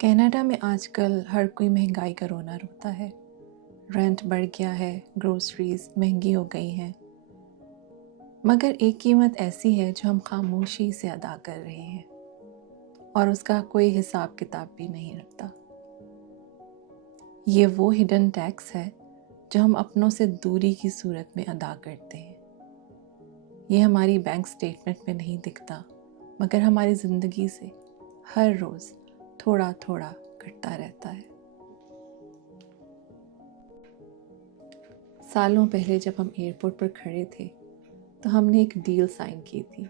Canada में आजकल हर कोई महंगाई का रोना रोता है। रेंट बढ़ गया है, ग्रोसरीज महंगी हो गई हैं, मगर एक कीमत ऐसी है जो हम खामोशी से अदा कर रहे हैं और उसका कोई हिसाब किताब भी नहीं रखता। ये वो हिडन टैक्स है जो हम अपनों से दूरी की सूरत में अदा करते हैं। ये हमारी बैंक स्टेटमेंट में नहीं दिखता, मगर हमारी ज़िंदगी से हर रोज़ थोड़ा थोड़ा घटता रहता है। सालों पहले जब हम एयरपोर्ट पर खड़े थे तो हमने एक डील साइन की थी।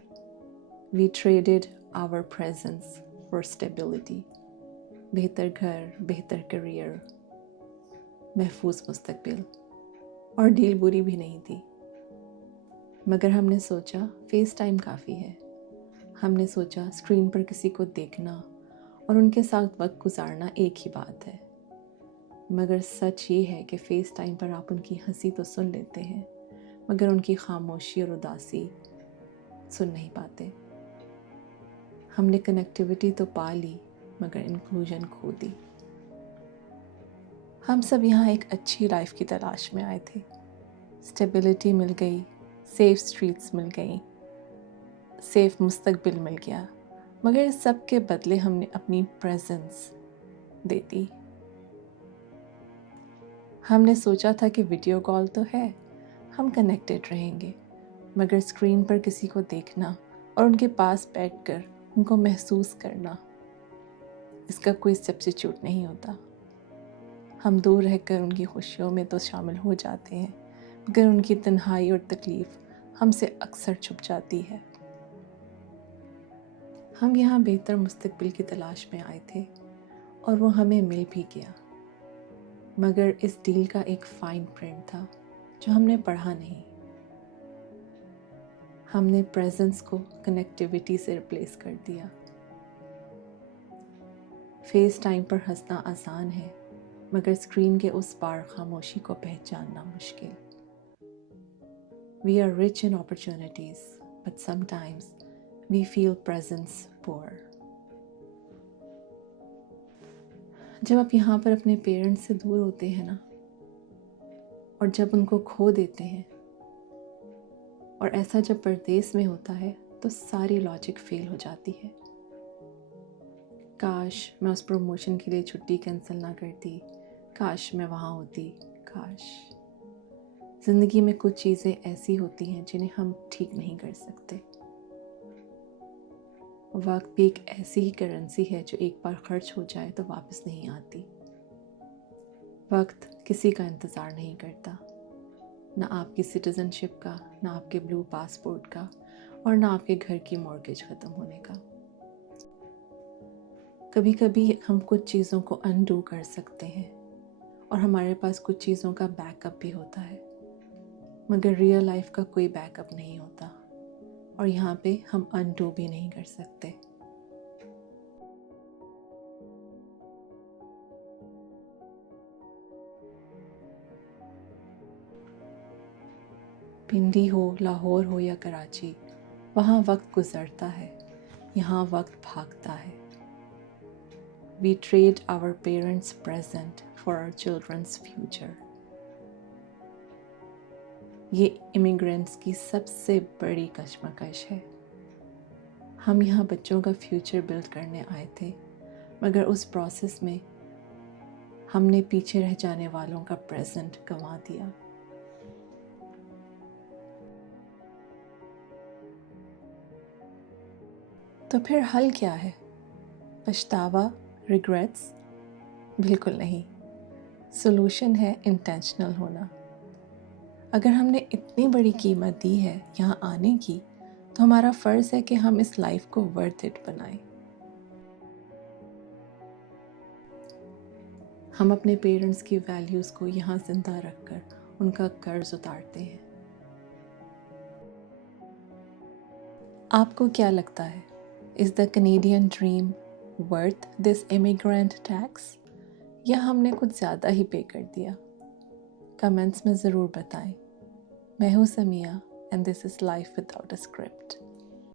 We traded our presence for stability. बेहतर घर, बेहतर करियर, महफूज मुस्तकबिल। और डील बुरी भी नहीं थी, मगर हमने सोचा फेस टाइम काफ़ी है। हमने सोचा स्क्रीन पर किसी को देखना और उनके साथ वक्त गुजारना एक ही बात है, मगर सच ये है कि फेस टाइम पर आप उनकी हंसी तो सुन लेते हैं, मगर उनकी खामोशी और उदासी सुन नहीं पाते। हमने कनेक्टिविटी तो पा ली, मगर इंक्लूजन खो दी। हम सब यहाँ एक अच्छी लाइफ की तलाश में आए थे। स्टेबिलिटी मिल गई, सेफ स्ट्रीट्स मिल गई, सेफ मुस्तकबिल मिल गया, मगर इस सब के बदले हमने अपनी प्रेजेंस दे दी। हमने सोचा था कि वीडियो कॉल तो है, हम कनेक्टेड रहेंगे, मगर स्क्रीन पर किसी को देखना और उनके पास बैठकर उनको महसूस करना, इसका कोई सब्स्टिट्यूट नहीं होता। हम दूर रहकर उनकी खुशियों में तो शामिल हो जाते हैं, मगर उनकी तन्हाई और तकलीफ़ हमसे अक्सर छुप जाती है। हम यहाँ बेहतर मुस्तकबिल की तलाश में आए थे और वो हमें मिल भी गया, मगर इस डील का एक फाइन प्रिंट था जो हमने पढ़ा नहीं। हमने प्रेजेंस को कनेक्टिविटी से रिप्लेस कर दिया। फेस टाइम पर हंसना आसान है, मगर स्क्रीन के उस पार खामोशी को पहचानना मुश्किल। We are rich in opportunities, but sometimes we feel presence poor. जब आप यहाँ पर अपने पेरेंट्स से दूर होते हैं ना, और जब उनको खो देते हैं, और ऐसा जब परदेस में होता है तो सारी लॉजिक फेल हो जाती है। काश मैं उस प्रमोशन के लिए छुट्टी कैंसिल ना करती, काश मैं वहाँ होती, काश। ज़िंदगी में कुछ चीज़ें ऐसी होती हैं जिन्हें हम ठीक नहीं कर सकते। वक्त भी एक ऐसी ही करेंसी है जो एक बार खर्च हो जाए तो वापस नहीं आती। वक्त किसी का इंतज़ार नहीं करता, ना आपकी सिटीज़नशिप का, ना आपके ब्लू पासपोर्ट का, और ना आपके घर की मॉर्गेज ख़त्म होने का। कभी कभी हम कुछ चीज़ों को अनडू कर सकते हैं और हमारे पास कुछ चीज़ों का बैकअप भी होता है, मगर रियल लाइफ का कोई बैकअप नहीं होता, और यहाँ पे हम अनडू भी नहीं कर सकते। पिंडी हो, लाहौर हो या कराची, वहाँ वक्त गुजरता है, यहाँ वक्त भागता है। We trade our parents' present for our children's future. ये इमिग्रेंट्स की सबसे बड़ी कशमकश है। हम यहाँ बच्चों का फ्यूचर बिल्ड करने आए थे, मगर उस प्रोसेस में हमने पीछे रह जाने वालों का प्रेजेंट गंवा दिया। तो फिर हल क्या है? पछतावा, रिग्रेट्स? बिल्कुल नहीं। सॉल्यूशन है इंटेंशनल होना। अगर हमने इतनी बड़ी कीमत दी है यहाँ आने की, तो हमारा फ़र्ज़ है कि हम इस लाइफ को वर्थ इट बनाएं। हम अपने पेरेंट्स की वैल्यूज़ को यहाँ ज़िंदा रखकर उनका कर्ज उतारते हैं। आपको क्या लगता है, is the Canadian dream worth this immigrant tax, या हमने कुछ ज़्यादा ही पे कर दिया? कमेंट्स में ज़रूर बताएं। मैं हूँ Samiya, and this is Life Without a Script.